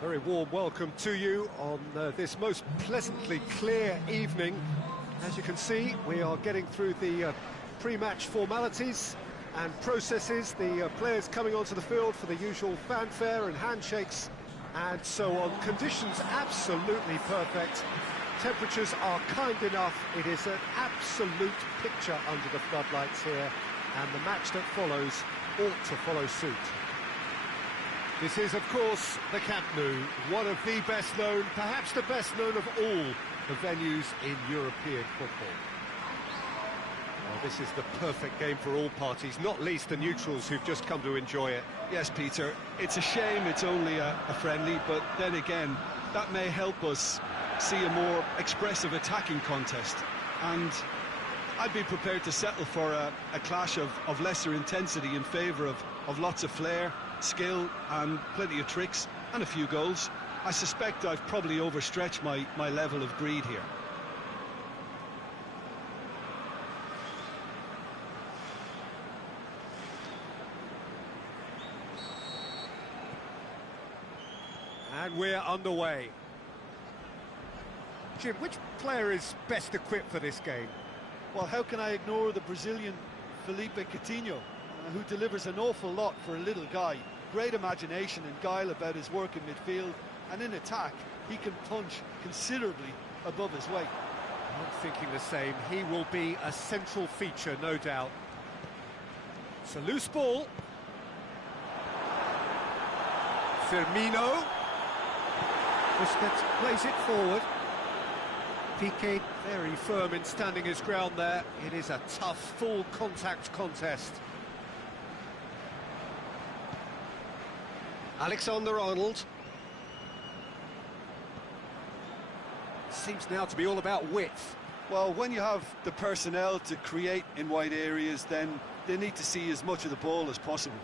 Very warm welcome to you on this most pleasantly clear evening. As you can see, we are getting through the pre-match formalities and processes, the players coming onto the field for the usual fanfare and handshakes and so on. Conditions absolutely perfect. Temperatures are kind enough. It is an absolute picture under the floodlights here, and the match that follows ought to follow suit. This is, of course, the Camp Nou, one of the best known, perhaps the best known of all the venues in European football. Well, this is the perfect game for all parties, not least the neutrals who've just come to enjoy it. Yes, Peter, it's a shame it's only a friendly, but then again, that may help us see a more expressive attacking contest. And I'd be prepared to settle for a clash of lesser intensity in favour of lots of flair, skill and plenty of tricks and a few goals. I suspect I've probably overstretched my level of greed here. And we're underway. Jim, which player is best equipped for this game? Well, how can I ignore the Brazilian Felipe Coutinho, who delivers an awful lot for a little guy. Great imagination and guile about his work in midfield, and in attack, he can punch considerably above his weight. I'm thinking the same. He will be a central feature, no doubt. It's a loose ball. Firmino. Busquets plays it forward. Piqué very firm in standing his ground there. It is a tough, full contact contest. Alexander-Arnold. Seems now to be all about width. Well, when you have the personnel to create in wide areas, then they need to see as much of the ball as possible.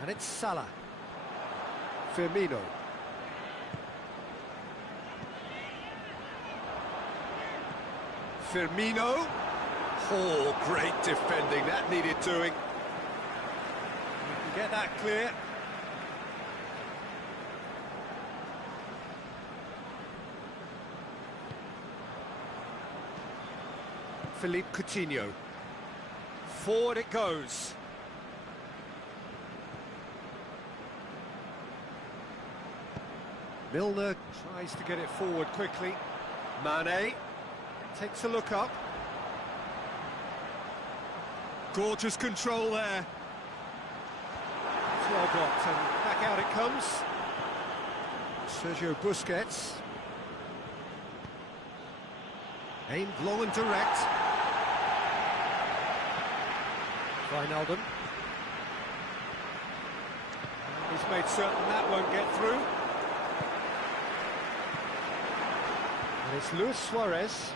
And it's Salah. Firmino. Firmino. Oh, great defending. That needed doing. Get that clear. Philippe Coutinho. Forward it goes. Milner tries to get it forward quickly. Mane takes a look up. Gorgeous control there. Well blocked, and back out it comes. Sergio Busquets. Aimed long and direct. Wijnaldum. And he's made certain that won't get through. And it's Luis Suarez.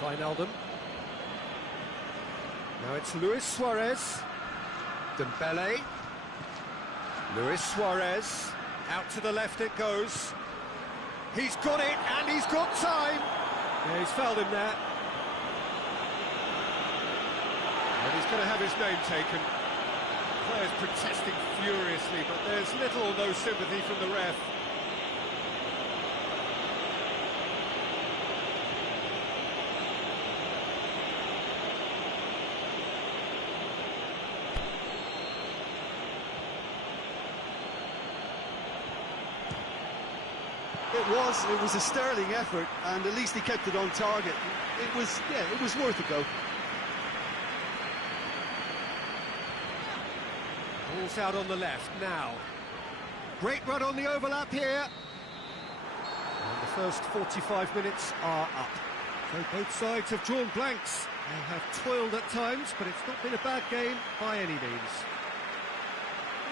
Wijnaldum. Now it's Luis Suarez. Dembele. Luis Suarez. Out to the left it goes. He's got it, and he's got time. Yeah, he's fouled him there. And he's going to have his name taken. Players protesting furiously, but there's little or no sympathy from the ref. It was a sterling effort, and at least he kept it on target. It was worth a go. Ball's out on the left now. Great run on the overlap here. And the first 45 minutes are up. So both sides have drawn blanks. They have toiled at times, but it's not been a bad game by any means.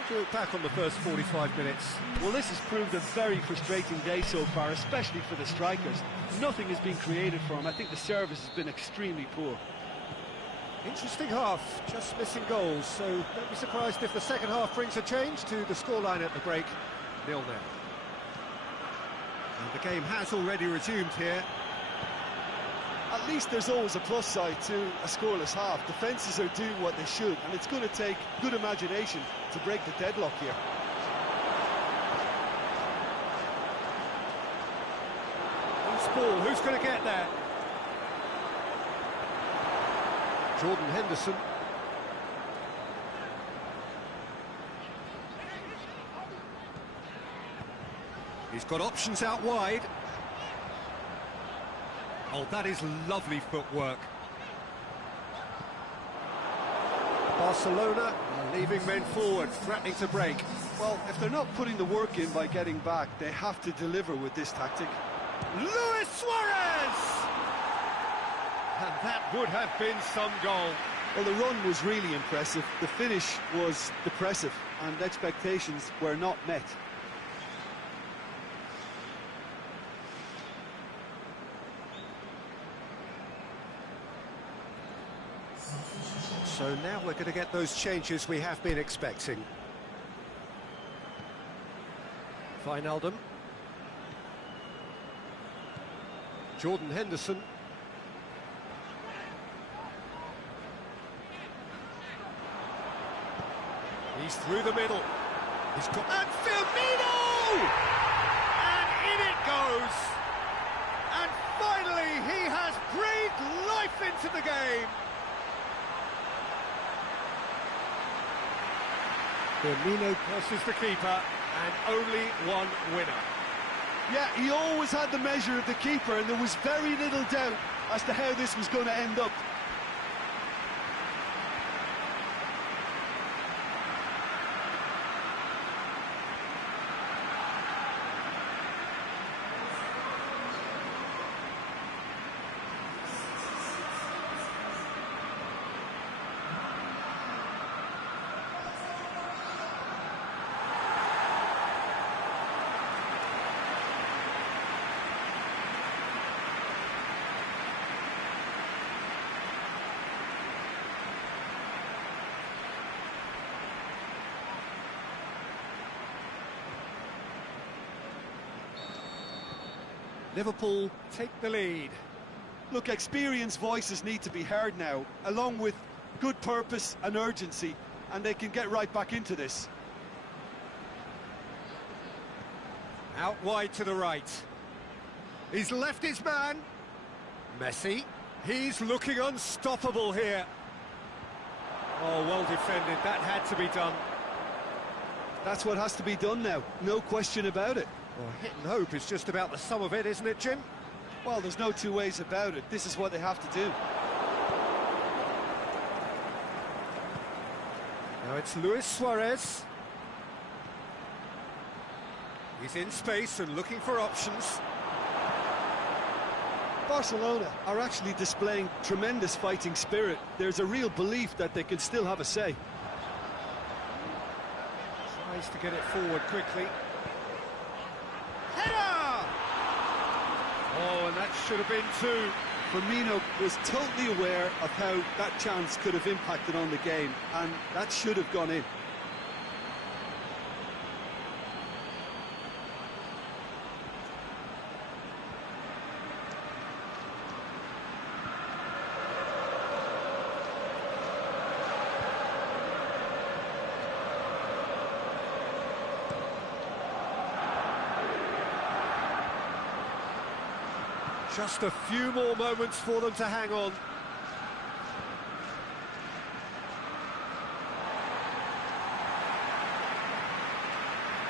To look back on the first 45 minutes. Well, this has proved a very frustrating day so far, especially for the strikers. Nothing has been created for them. I think the service has been extremely poor. Interesting half, just missing goals, so don't be surprised if the second half brings a change to the scoreline at the break, 0-0. And the game has already resumed here. At least there's always a plus side to a scoreless half. Defences are doing what they should, and it's going to take good imagination to break the deadlock here. Loose ball, who's going to get there? Jordan Henderson. He's got options out wide. Oh, that is lovely footwork. Barcelona are leaving men forward, threatening to break. Well, if they're not putting the work in by getting back, they have to deliver with this tactic. Luis Suarez! And that would have been some goal. Well, the run was really impressive. The finish was depressive, and expectations were not met. So now we're going to get those changes we have been expecting. Wijnaldum. Jordan Henderson. He's through the middle. He's got... And Firmino! And in it goes! And finally he has breathed life into the game! Firmino crosses the keeper, and only one winner. Yeah, he always had the measure of the keeper, and there was very little doubt as to how this was going to end up. Liverpool take the lead. Look, experienced voices need to be heard now, along with good purpose and urgency, and they can get right back into this. Out wide to the right. He's left his man. Messi. He's looking unstoppable here. Oh, well defended. That had to be done. That's what has to be done now, no question about it. Well, hit and hope is just about the sum of it, isn't it, Jim? Well, there's no two ways about it. This is what they have to do. Now it's Luis Suarez. He's in space and looking for options. Barcelona are actually displaying tremendous fighting spirit. There's a real belief that they can still have a say. Tries to get it forward quickly. Header! Oh, and that should have been two. Firmino was totally aware of how that chance could have impacted on the game, and that should have gone in. Just a few more moments for them to hang on.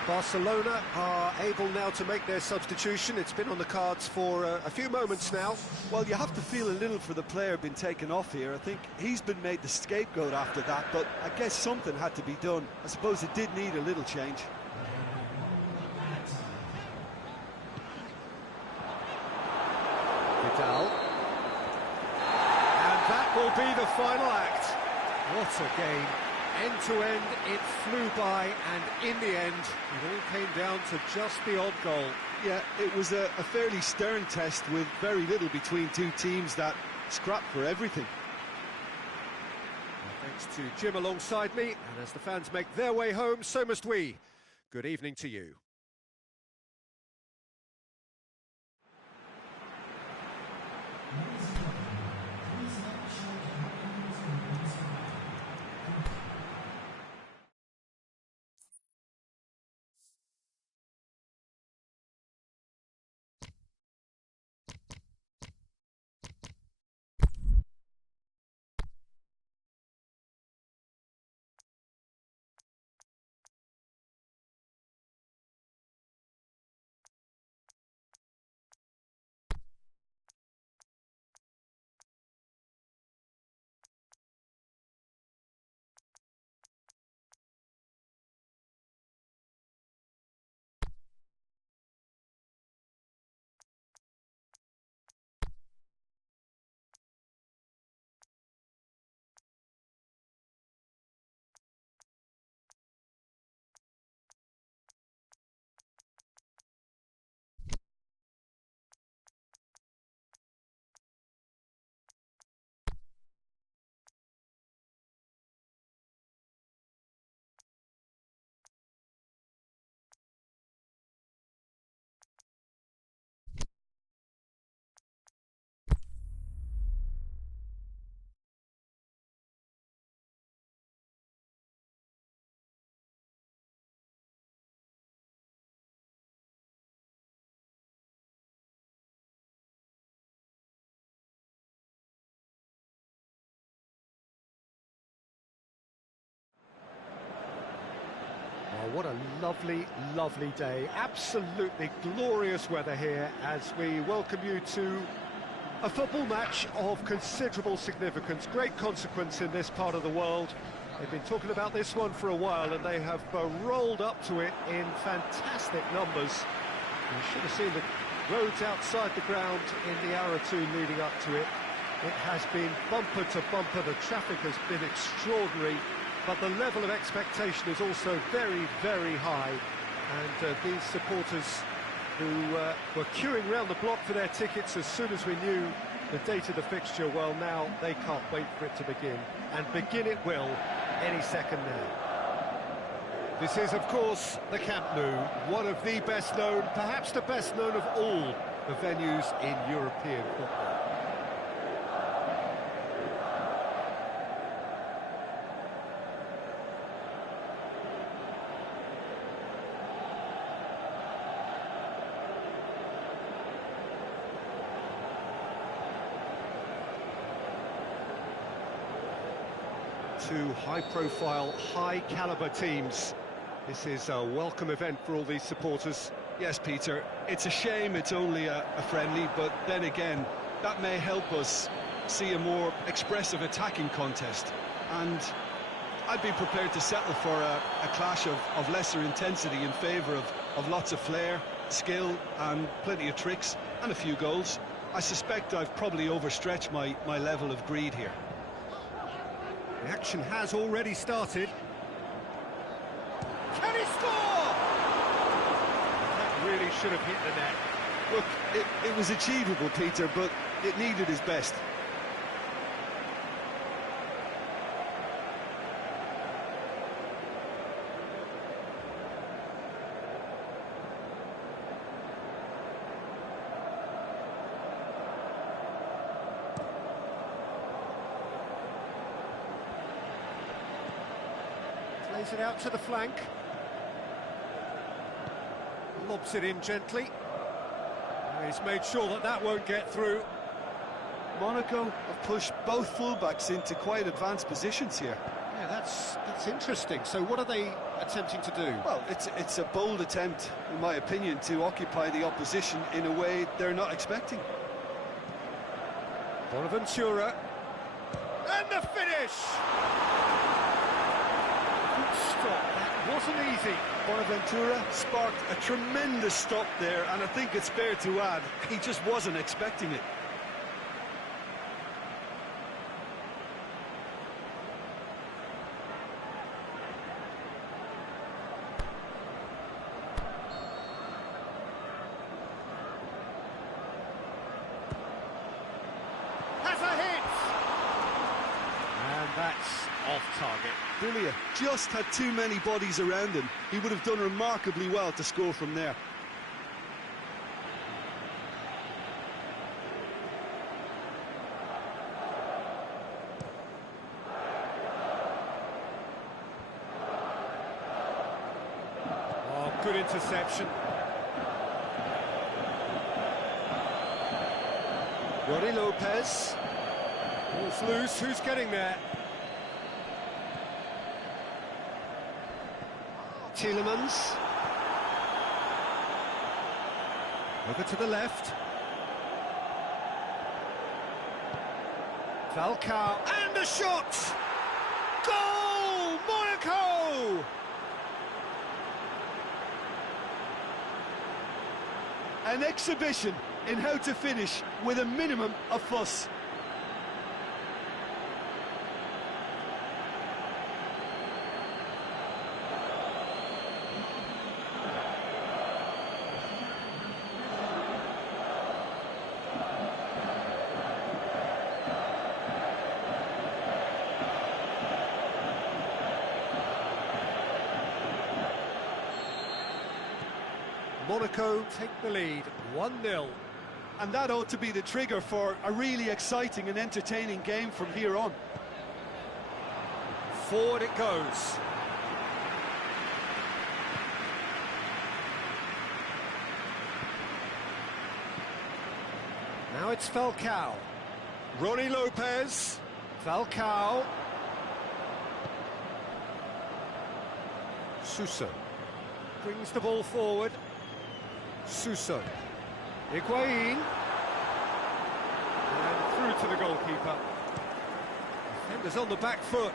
Barcelona are able now to make their substitution. It's been on the cards for a few moments now. Well, you have to feel a little for the player being taken off here. I think he's been made the scapegoat after that, but I guess something had to be done. I suppose it did need a little change. Vidal. And that will be the final act. What a game. End to end, it flew by, and in the end, it all came down to just the odd goal. Yeah, it was a fairly stern test with very little between two teams that scrapped for everything. Well, thanks to Jim alongside me, and as the fans make their way home, so must we. Good evening to you. What a lovely, lovely day. Absolutely glorious weather here as we welcome you to a football match of considerable significance, great consequence in this part of the world. They've been talking about this one for a while and they have rolled up to it in fantastic numbers. You should have seen the roads outside the ground in the hour or two leading up to it. It has been bumper to bumper, the traffic has been extraordinary, but the level of expectation is also very, very high. And these supporters who were queuing round the block for their tickets as soon as we knew the date of the fixture, well, now they can't wait for it to begin. And begin it will any second now. This is, of course, the Camp Nou, one of the best known, perhaps the best known of all the venues in European football. Two high-profile, high-caliber teams. This is a welcome event for all these supporters. Yes, Peter, it's a shame it's only a friendly, but then again, that may help us see a more expressive attacking contest. And I'd be prepared to settle for a clash of lesser intensity in favour of lots of flair, skill, and plenty of tricks, and a few goals. I suspect I've probably overstretched my level of greed here. The action has already started. Can he score? That really should have hit the net. Look, it was achievable, Peter, but it needed his best. Plays it out to the flank. Lobs it in gently. He's made sure that that won't get through. Monaco have pushed both fullbacks into quite advanced positions here. Yeah, that's interesting. So what are they attempting to do? Well, it's a bold attempt, in my opinion, to occupy the opposition in a way they're not expecting. Bonaventura. And the finish! Stop. That wasn't easy. Bonaventura sparked a tremendous stop there, and I think it's fair to add, he just wasn't expecting it. Has a hit! And that's off target. Billia just had too many bodies around him. He would have done remarkably well to score from there. Oh, good interception. Ronnie Lopez. Ball's loose, who's getting there? Tielemans. Over to the left. Falcao. And a shot! Goal! Monaco! An exhibition in how to finish with a minimum of fuss. Monaco take the lead, 1-0. And that ought to be the trigger for a really exciting and entertaining game from here on. Forward it goes. Now it's Falcao. Ronnie Lopez. Falcao. Suso. brings the ball forward. Suso. Higuain. And through to the goalkeeper. Defenders on the back foot.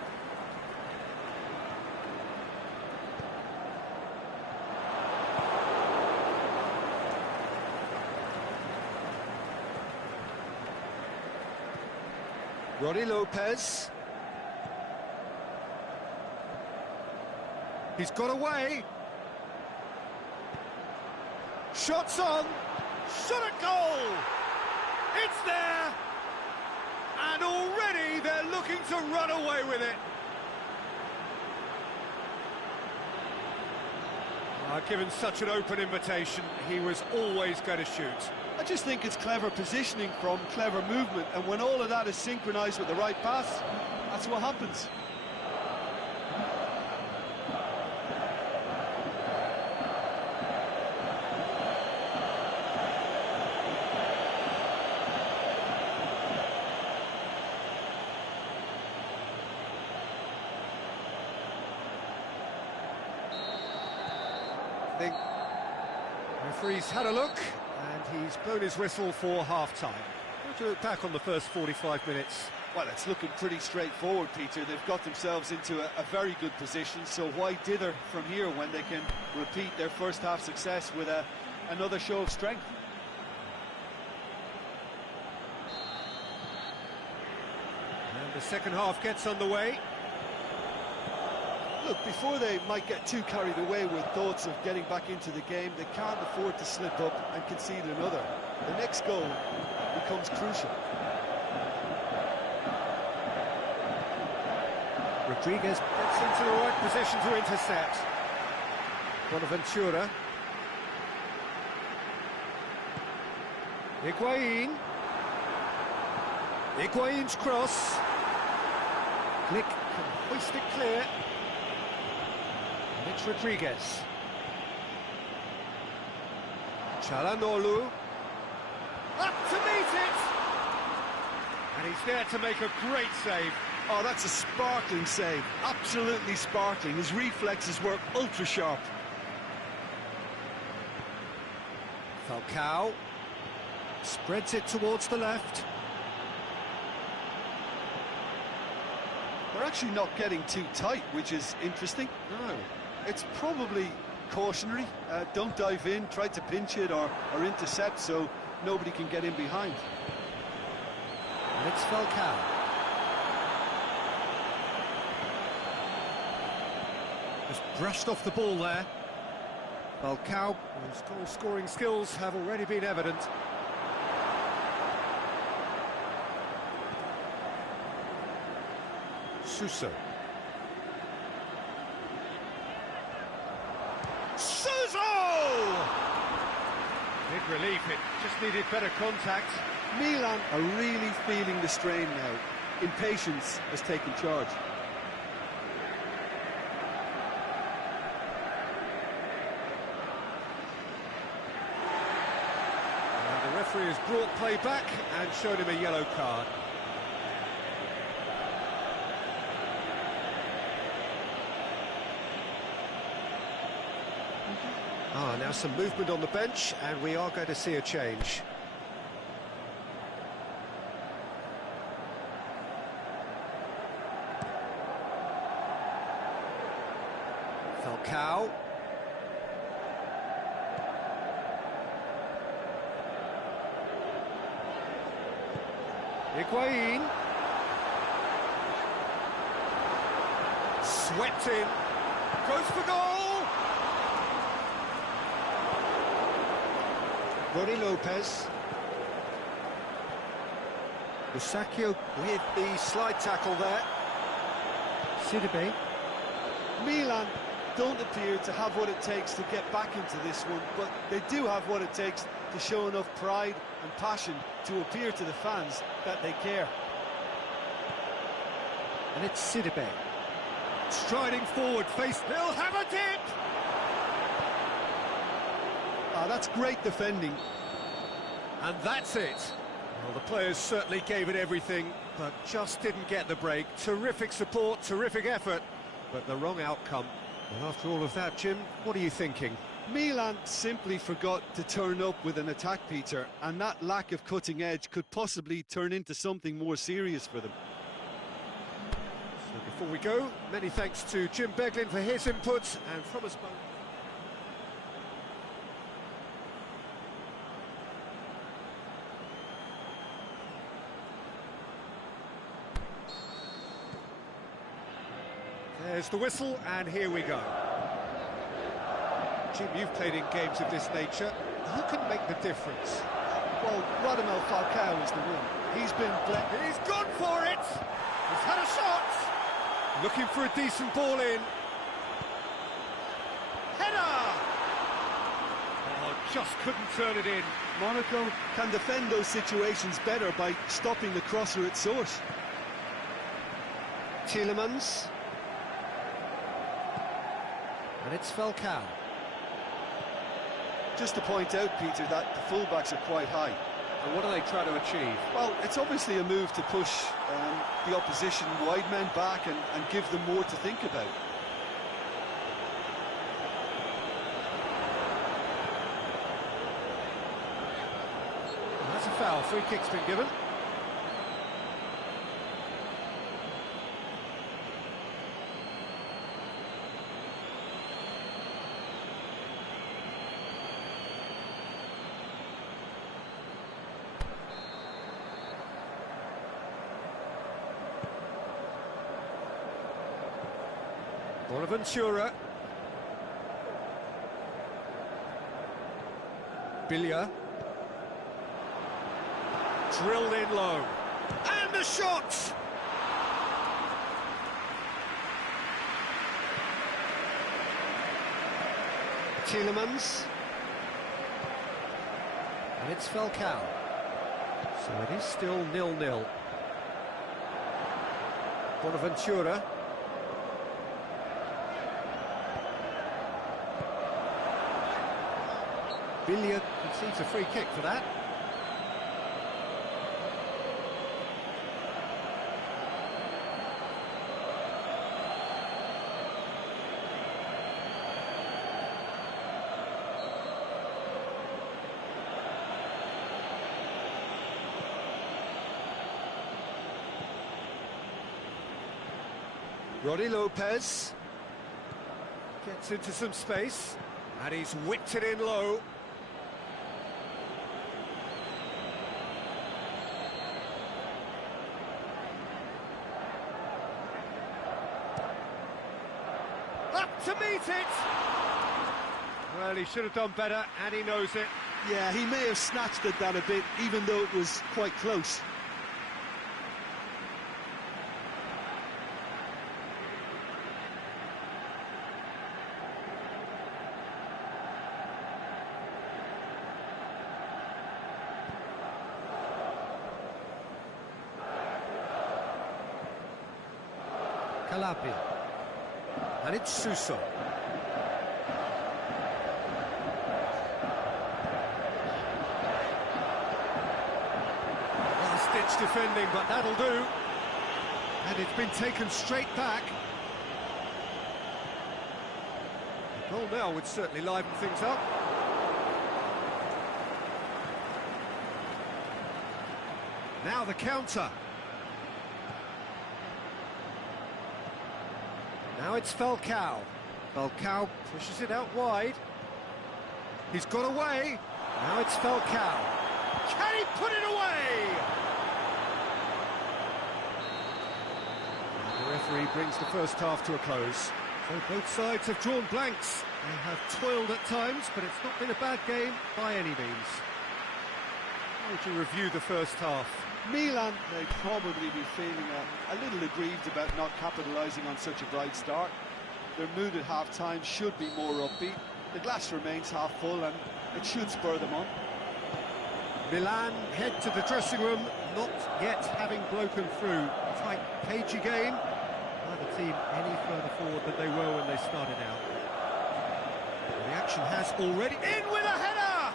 Roddy Lopez. He's got away. Shots on. Shot at goal. It's there. And already they're looking to run away with it. Given such an open invitation, he was always going to shoot. I just think it's clever positioning from clever movement, and when all of that is synchronised with the right pass, that's what happens. I think the referee's had a look and he's blown his whistle for half-time. How to look back on the first 45 minutes? Well, it's looking pretty straightforward, Peter. They've got themselves into a very good position, so why dither from here when they can repeat their first half success with another show of strength? And the second half gets underway. Look, before they might get too carried away with thoughts of getting back into the game, they can't afford to slip up and concede another. The next goal becomes crucial. Rodriguez gets into the right position to intercept. Bonaventura. Higuain. Higuain's cross. Glick can hoist it clear. It's Rodriguez. Çalhanoğlu. Up to meet it! And he's there to make a great save. Oh, that's a sparkling save. Absolutely sparkling. His reflexes were ultra-sharp. Falcao spreads it towards the left. They're actually not getting too tight, which is interesting. No. It's probably cautionary. Don't dive in, try to pinch it or intercept so nobody can get in behind. And it's Falcao. Just brushed off the ball there. Falcao, whose goal-scoring skills have already been evident. Suso. Big relief, it just needed better contact. Milan are really feeling the strain now. Impatience has taken charge. The referee has brought play back and shown him a yellow card. Now some movement on the bench, and we are going to see a change. Falcao. Higuain. Swept in. Goes for goal! Roddy Lopez. Musacchio with the slide tackle there. Sidibe. Milan don't appear to have what it takes to get back into this one, but they do have what it takes to show enough pride and passion to appear to the fans that they care. And it's Sidibe. Striding forward, face. They'll have a dip! That's great defending. And that's it. Well, the players certainly gave it everything, but just didn't get the break. Terrific support, terrific effort, but the wrong outcome. Well, after all of that, Jim, what are you thinking? Milan simply forgot to turn up with an attack, Peter, and that lack of cutting edge could possibly turn into something more serious for them. So before we go, many thanks to Jim Beglin for his inputs, and from us both. There's the whistle, and here we go. Jim, you've played in games of this nature. Who can make the difference? Well, Radamel Falcao is the one. He's been... He's gone for it! He's had a shot! Looking for a decent ball in. Header! Oh, just couldn't turn it in. Monaco can defend those situations better by stopping the crosser at source. Tielemans. And it's Falcao. Just to point out, Peter, that the fullbacks are quite high. And what are they trying to achieve? Well, it's obviously a move to push the opposition wide men back and give them more to think about. Well, that's a foul. Free kick's been given. Bonaventura. Bilia. Drilled in low. And the shot! Tielemans. And it's Falcao. So it is still 0-0. Bonaventura. Bilia concedes a free kick for that. Roddy Lopez gets into some space, and he's whipped it in low. Up to meet it! Well, he should have done better, and he knows it. Yeah, he may have snatched at that a bit, even though it was quite close. Calabria. And it's Suso. Last-ditch defending, but that'll do. And it's been taken straight back. The goal now would certainly liven things up. Now the counter. Now it's Falcao. Falcao pushes it out wide. He's got away. Now it's Falcao. Can he put it away? And the referee brings the first half to a close. So both sides have drawn blanks. They have toiled at times, but it's not been a bad game by any means. How would you review the first half? Milan may probably be feeling a little aggrieved about not capitalising on such a bright start. Their mood at half-time should be more upbeat. The glass remains half full and it should spur them on. Milan head to the dressing room, not yet having broken through. Tight, cagey game. Neither team any further forward than they were when they started out. The action has already... In with a header!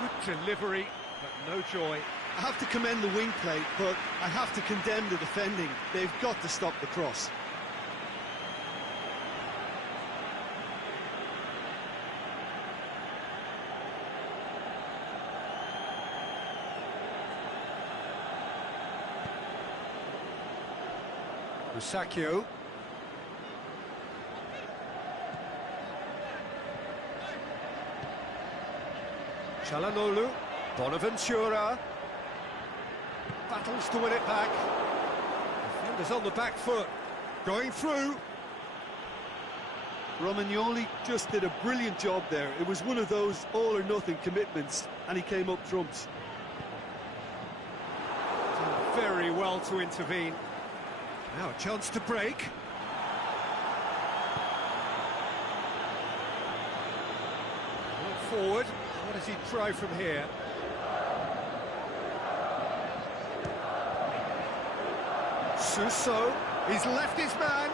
Good delivery, but no joy. I have to commend the wing play, but I have to condemn the defending. They've got to stop the cross. Musacchio. Çalhanoğlu, Bonaventura. Battles to win it back. Defenders on the back foot, going through. Romagnoli just did a brilliant job there. It was one of those all-or-nothing commitments, and he came up trumps. Done very well to intervene. Now a chance to break. Look forward. What does he try from here? Suso, he's left his man.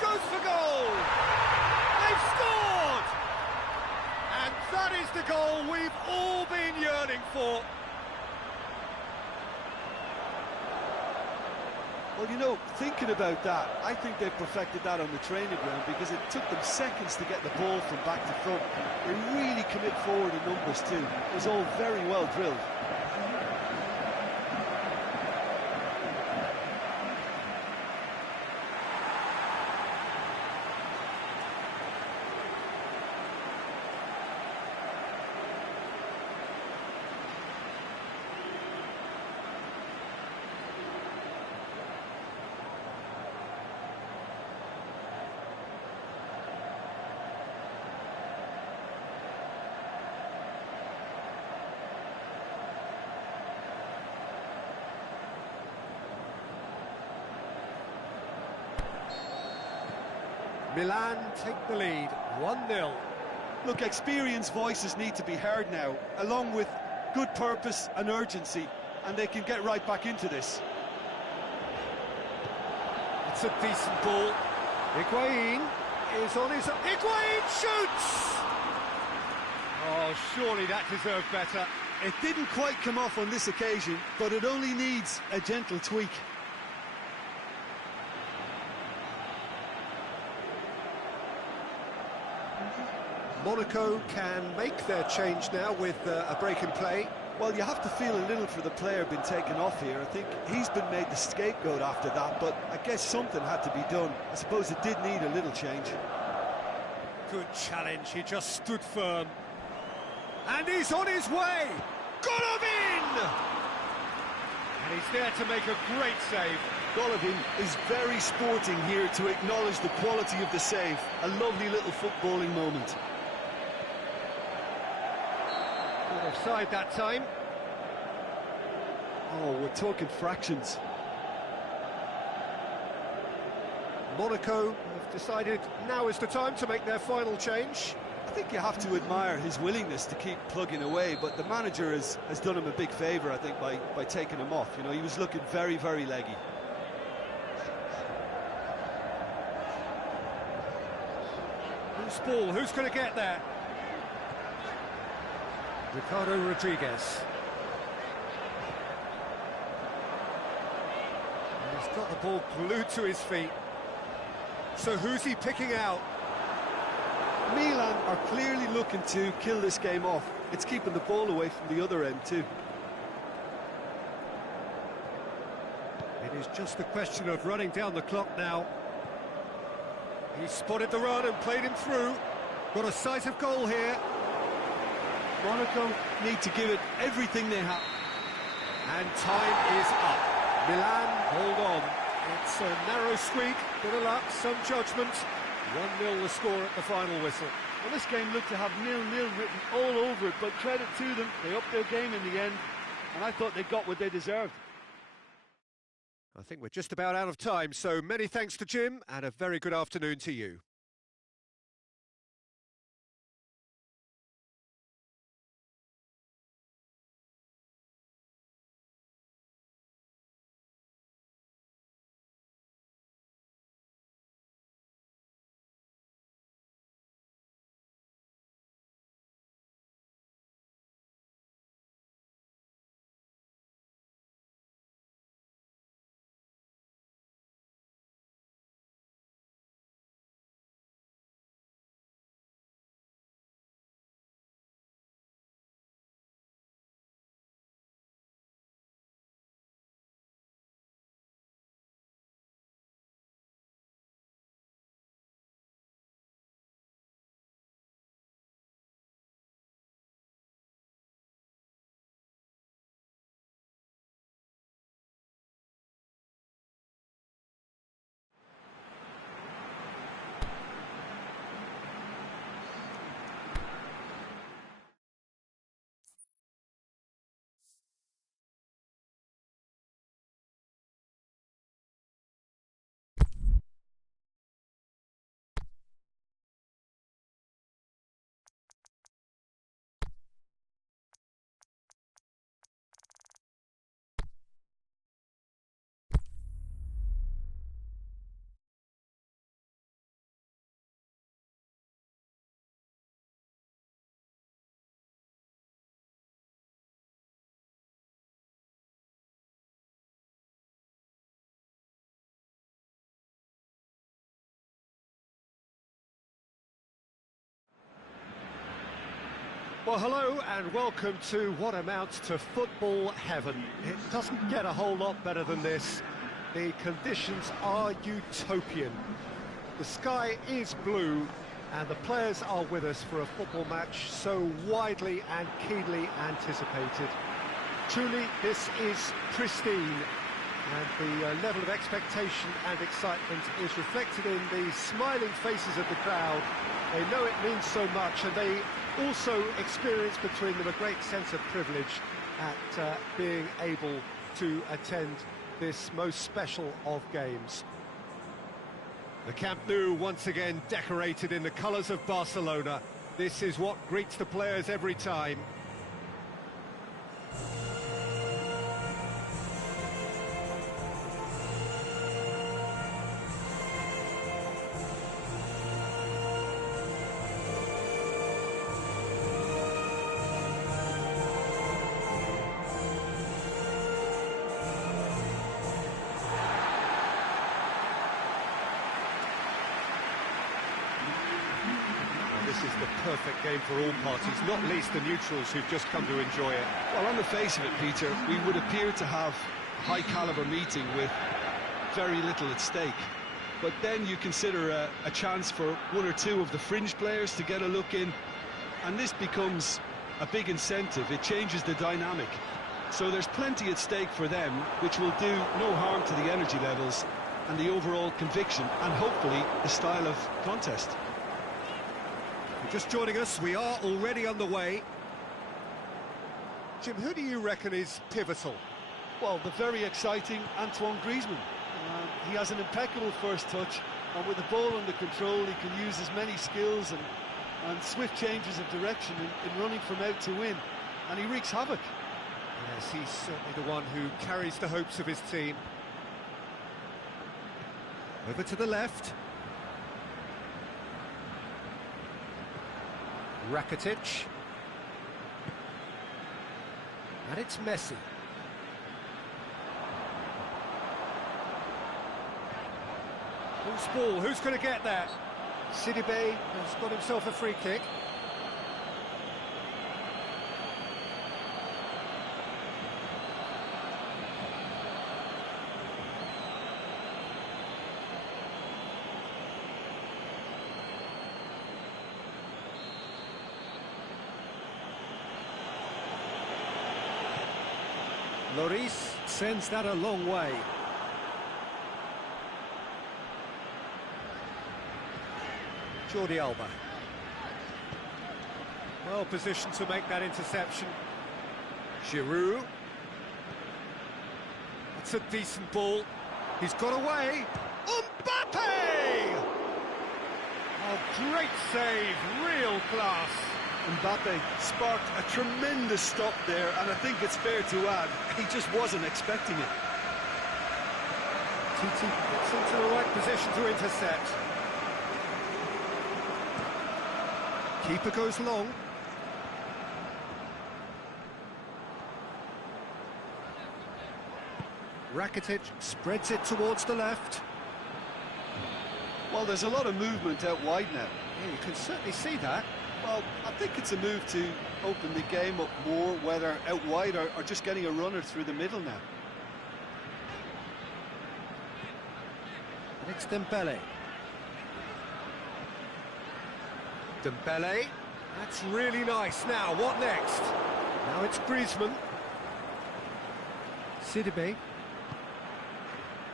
Goes for goal! They've scored! And that is the goal we've all been yearning for. Well, you know, thinking about that, I think they perfected that on the training ground because it took them seconds to get the ball from back to front. They really commit forward in numbers too. It was all very well drilled. Milan take the lead, 1-0. Look, experienced voices need to be heard now, along with good purpose and urgency, and they can get right back into this. It's a decent ball. Higuain is on his... Higuain shoots! Oh, surely that deserved better. It didn't quite come off on this occasion, but it only needs a gentle tweak. Monaco can make their change now with a break in play. Well, you have to feel a little for the player being taken off here. I think he's been made the scapegoat after that, but I guess something had to be done. I suppose it did need a little change. Good challenge, he just stood firm. And he's on his way! Golovin! And he's there to make a great save. Golovin is very sporting here to acknowledge the quality of the save. A lovely little footballing moment. Offside that time. Oh, we're talking fractions. Monaco have decided now is the time to make their final change. I think you have to admire his willingness to keep plugging away, but the manager has done him a big favour, I think, by taking him off. You know, he was looking very, very leggy. Who's ball? Who's going to get there? Ricardo Rodriguez. And he's got the ball glued to his feet. So who's he picking out? Milan are clearly looking to kill this game off. It's keeping the ball away from the other end too. It is just a question of running down the clock now. He spotted the run and played him through. Got a sight of goal here. Monaco need to give it everything they have. And time is up. Milan, hold on. It's a narrow squeak, bit of luck, some judgment. 1-0 the score at the final whistle. Well, this game looked to have 0-0 written all over it, but credit to them, they upped their game in the end, and I thought they got what they deserved. I think we're just about out of time, so many thanks to Jim, and a very good afternoon to you. Well, hello and welcome to what amounts to football heaven. It doesn't get a whole lot better than this. The conditions are utopian. The sky is blue and the players are with us for a football match so widely and keenly anticipated. Truly, this is pristine, and the level of expectation and excitement is reflected in the smiling faces of the crowd. They know it means so much, and they also experience between them a great sense of privilege at being able to attend this most special of games. The Camp Nou once again decorated in the colours of Barcelona. This is what greets the players every time. This is the perfect game for all parties, not least the neutrals who've just come to enjoy it. Well, on the face of it, Peter, we would appear to have a high-caliber meeting with very little at stake. But then you consider a chance for one or two of the fringe players to get a look in, and this becomes a big incentive. It changes the dynamic. So there's plenty at stake for them, which will do no harm to the energy levels and the overall conviction, and hopefully the style of contest. Just joining us, we are already underway. Jim, who do you reckon is pivotal? Well, the very exciting Antoine Griezmann. He has an impeccable first touch, and with the ball under control, he can use his many skills and swift changes of direction in running from out to win, and he wreaks havoc. Yes, he's certainly the one who carries the hopes of his team. Over to the left. Rakitic. And it's Messi. Who's ball? Who's going to get that? Sidibe has got himself a free kick. Lloris sends that a long way. Jordi Alba. Well positioned to make that interception. Giroud. That's a decent ball. He's got away. Mbappe! Oh, great save, real class. Mbappe sparked a tremendous stop there, and I think it's fair to add, he just wasn't expecting it. Titi gets into the right position to intercept. Keeper goes long. Rakitic spreads it towards the left. Well, there's a lot of movement out wide now. Yeah, you can certainly see that. Well, I think it's a move to open the game up more, whether out wide or just getting a runner through the middle now. And it's Dembele. Dembele. That's really nice. Now, what next? Now it's Griezmann. Sidibe.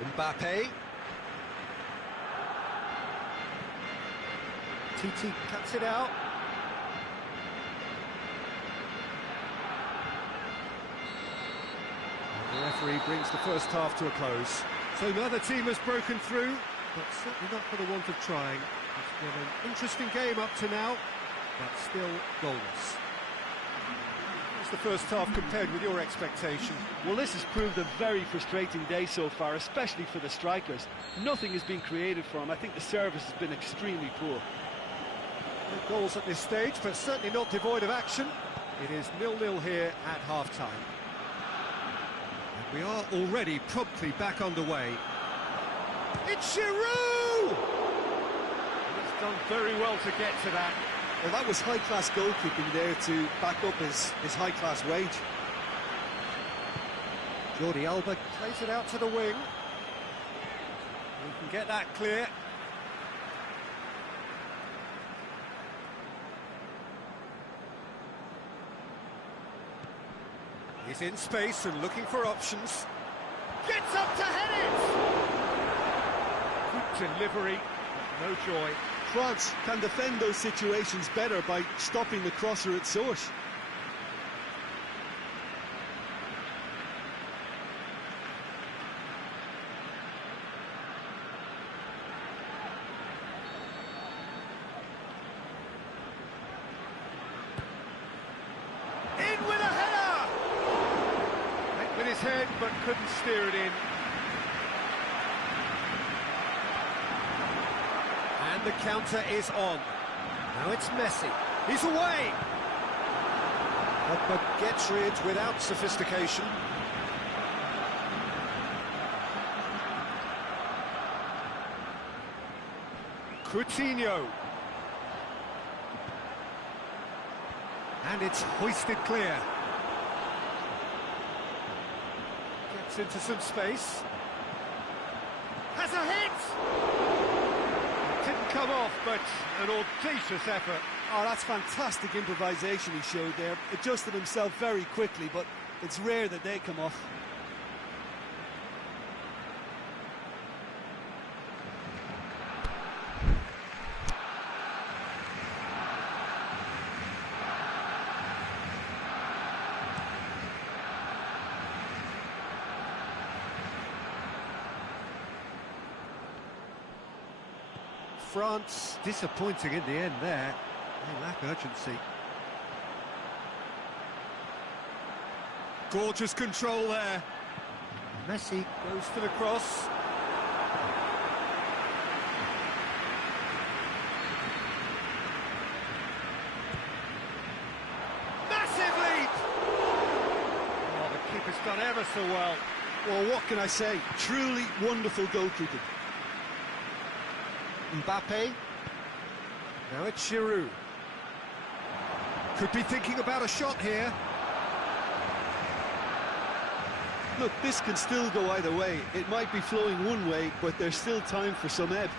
Mbappe. Titi cuts it out. The referee brings the first half to a close. So neither team has broken through, but certainly not for the want of trying. It's been an interesting game up to now, but still goalless. What's the first half compared with your expectation? Well, this has proved a very frustrating day so far, especially for the strikers. Nothing has been created for them. I think the service has been extremely poor. No goals at this stage, but certainly not devoid of action. It is 0-0 here at half-time. And we are already promptly back underway. It's Giroud! He's done very well to get to that. Well, that was high-class goalkeeping there to back up his high-class wage. Jordi Alba plays it out to the wing. He can get that clear. He's in space and looking for options. Gets up to head it! Good delivery, but no joy. France can defend those situations better by stopping the crosser at source. In with a header! Went with his head, but couldn't steer it in. And the counter is on. Now it's Messi. He's away! But gets rid without sophistication. Coutinho. And it's hoisted clear. Gets into some space. Has a hit! Didn't come off, but an audacious effort. Oh, that's fantastic improvisation he showed there. Adjusted himself very quickly, but it's rare that they come off. France disappointing in the end there. They lack urgency. Gorgeous control there. Messi goes for the cross. Massive leap! Oh, the keeper's done ever so well. Well, what can I say? Truly wonderful goalkeeping. Mbappe. Now it's Giroud. Could be thinking about a shot here. Look, this can still go either way. It might be flowing one way, but there's still time for some ebb.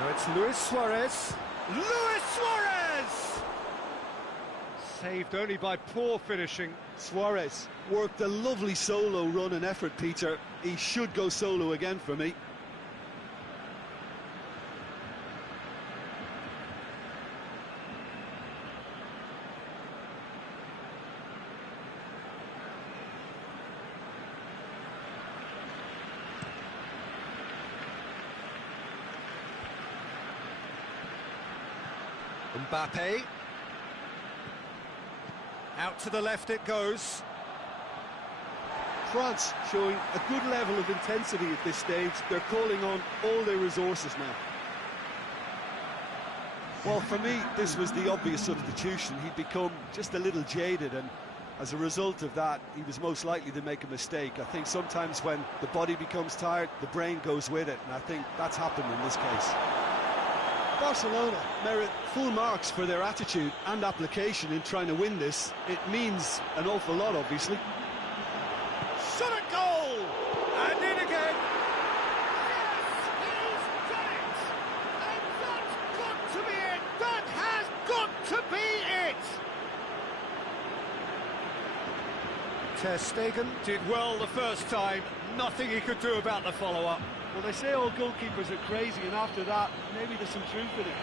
Now it's Luis Suarez. Luis Suarez! Saved only by poor finishing. Suarez worked a lovely solo run and effort, Peter. He should go solo again for me. Mbappe. Out to the left it goes. France showing a good level of intensity at this stage. They're calling on all their resources now. Well, for me, this was the obvious substitution. He'd become just a little jaded, and as a result of that, he was most likely to make a mistake. I think sometimes when the body becomes tired, the brain goes with it, and I think that's happened in this case. Barcelona merit full marks for their attitude and application in trying to win this. It means an awful lot, obviously. Shot a goal! And in again! Yes, he's done it! And that's got to be it! That has got to be it! Ter Stegen did well the first time. Nothing he could do about the follow-up. Well, they say all goalkeepers are crazy, and after that, maybe there's some truth in it.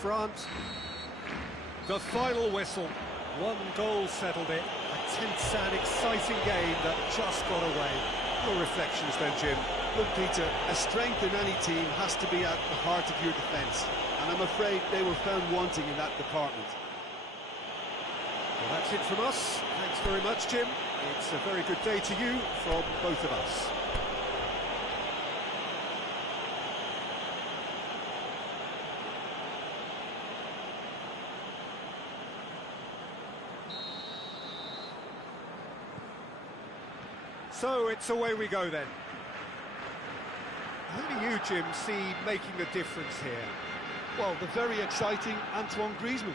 France. The final whistle. One goal settled it. A tense and exciting game that just got away. Your reflections then, Jim? Look, Peter, a strength in any team has to be at the heart of your defence. and I'm afraid they were found wanting in that department. Well, that's it from us. Thanks very much, Jim. It's a very good day to you from both of us. So it's away we go then. Who do you, Jim, see making a difference here? Well, the very exciting Antoine Griezmann.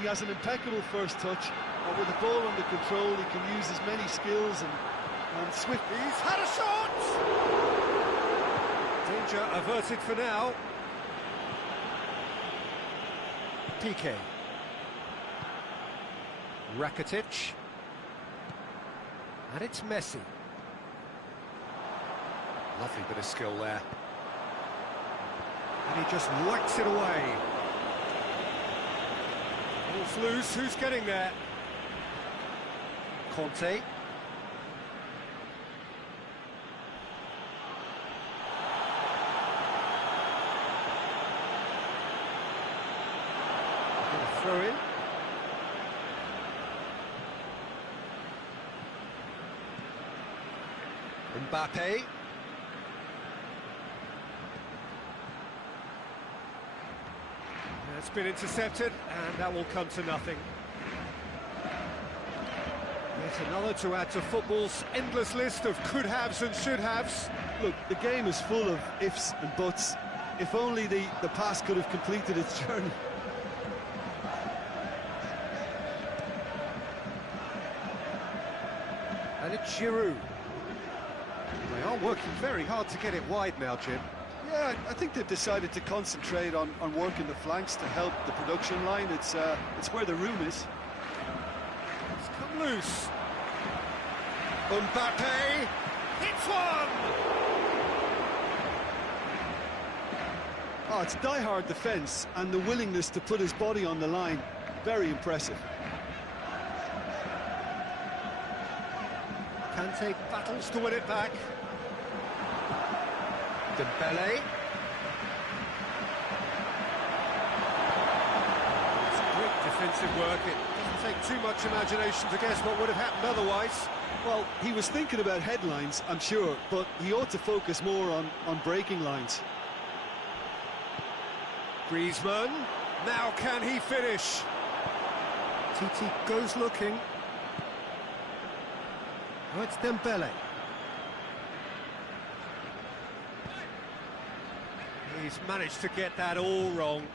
He has an impeccable first touch. With the ball under control, he can use his many skills and swift. He's had a shot! Danger averted for now. Piqué. Rakitic. And it's Messi. Lovely bit of skill there. And he just whacks it away. Ball's loose, who's getting there? Conte. Gonna throw in. Mbappe. It's been intercepted, and that will come to nothing. Yet another to add to football's endless list of could-haves and should-haves. Look, the game is full of ifs and buts. If only the pass could have completed its journey. And it's Giroud. They are working very hard to get it wide now, Jim. Yeah, I think they've decided to concentrate on working the flanks to help the production line. It's where the room is. It's come loose. Mbappe hits one! Oh, it's die-hard defence and the willingness to put his body on the line. Very impressive. Kante battles to win it back. Dembele. It's great defensive work. It doesn't take too much imagination to guess what would have happened otherwise. Well, he was thinking about headlines, I'm sure, but he ought to focus more on breaking lines. Griezmann. Now can he finish? Titi goes looking. Oh, it's Dembele. He's managed to get that all wrong.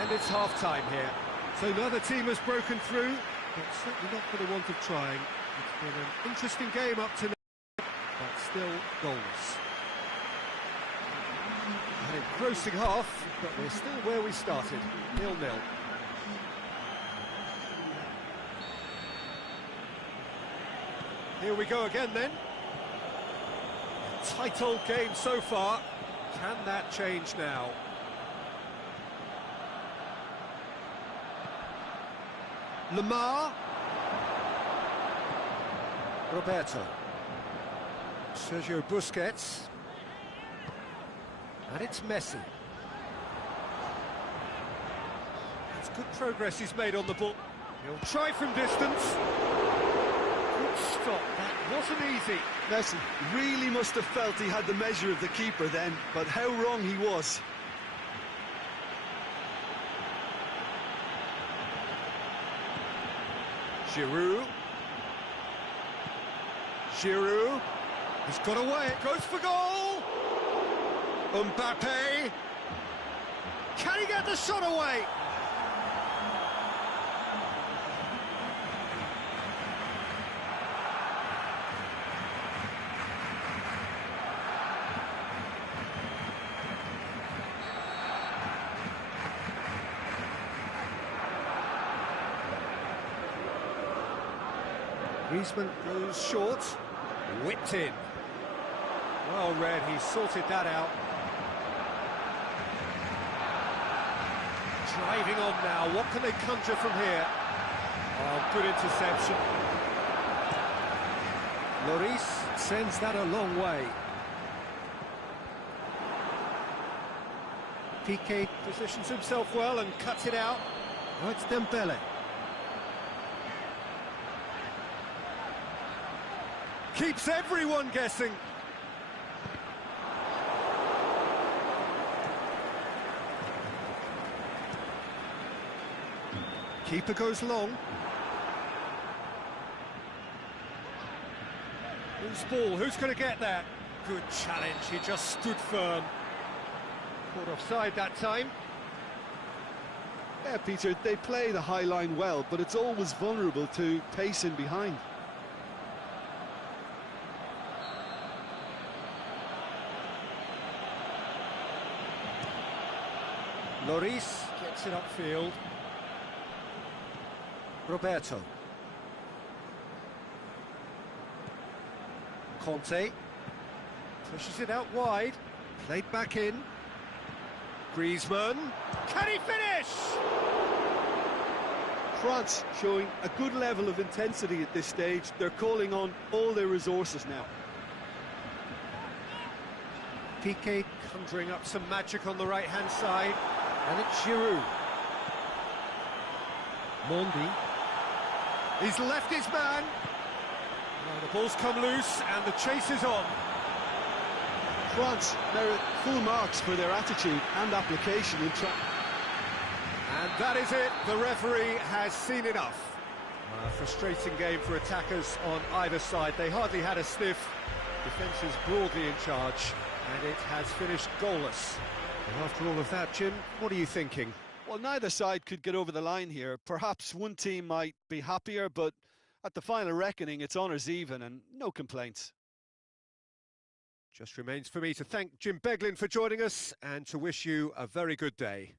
And it's half-time here. So neither team has broken through, but certainly not for the want of trying. It's been an interesting game up to now, but still goals. An engrossing half, but we're still where we started, 0-0. Here we go again then. A tight old game so far. Can that change now? Lamar. Roberto. Sergio Busquets. And it's Messi. It's good progress he's made on the ball. He'll try from distance. Good stop, that wasn't easy. Messi really must have felt he had the measure of the keeper then, but how wrong he was. Giroud. Giroud. He's got away. Goes for goal. Mbappe. Can he get the shot away? Griezmann goes short, whipped in. Well read, he sorted that out. Driving on now, what can they conjure from here? Oh, good interception. Lloris sends that a long way. Piqué positions himself well and cuts it out. Oh, it's Dembele. Keeps everyone guessing. Keeper goes long. Loose ball, who's going to get that? Good challenge, he just stood firm. Caught offside that time. Yeah, Peter, they play the high line well, but it's always vulnerable to pace in behind. Lloris gets it upfield. Roberto. Conte pushes it out wide, played back in. Griezmann, can he finish? France showing a good level of intensity at this stage. They're calling on all their resources now. Piqué conjuring up some magic on the right-hand side, and it's Giroud. Mondi. He's left his man. Oh, the ball's come loose and the chase is on. France, they're at full marks for their attitude and application in track. And that is it, the referee has seen enough. A frustrating game for attackers on either side. They hardly had a sniff. Defence is broadly in charge, and it has finished goalless. And after all of that, Jim, what are you thinking? Well, neither side could get over the line here. Perhaps one team might be happier, but at the final reckoning, it's honours even and no complaints. Just remains for me to thank Jim Beglin for joining us and to wish you a very good day.